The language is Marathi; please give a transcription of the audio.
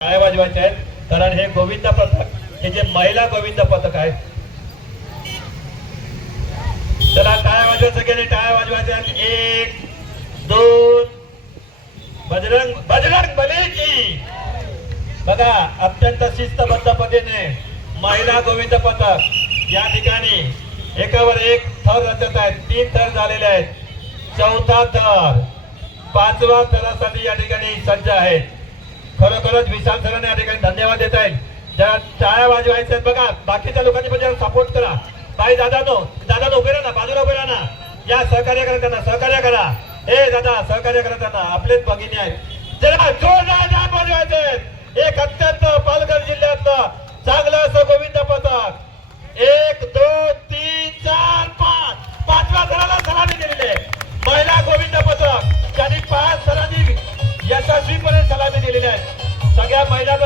टाळ्या वाजवायच्या आहेत, कारण हे गोविंद पथक हे जे महिला गोविंद पथक आहे. चला टाळ्या वाजवायचं गेले, टाळ्या वाजवायच्या. 1 2 बजरंग बजरंग बली की. बघा अत्यंत शिस्तबद्ध पद्धतीने महिला गोविंद पथक या ठिकाणी एकावर एक थर रचत आहेत. 3 थर झालेले आहेत, 4था थर, 5वा थरासाठी या ठिकाणी सज्ज आहेत. खरोखरच विशाल सरांनी या ठिकाणी धन्यवाद देत आहेत. ज्या टाळ्या वाजवायच्या बघा, बाकीच्या लोकांनी पण जरा सपोर्ट करा. बाई दादा उभे राहा ना, बाजूला उभे राहा ना. या सहकार्य करा त्यांना, सहकार्य करा. हे दादा सहकार्य करा त्यांना, आपलेच भगिनी आहेत. जरा जोरदार टाळ्या वाजवायचे. एक अत्यंत पालघर जिल्ह्यातलं चांगलं असं गोविंद पथक. 1 2 3 4 5 5व्या थराला सलामी दिलेली आहे. महिला गोविंद पथक त्यांनी 5 थरांनी यशस्वीपणे सलामी दिलेली आहे. सगळ्या महिला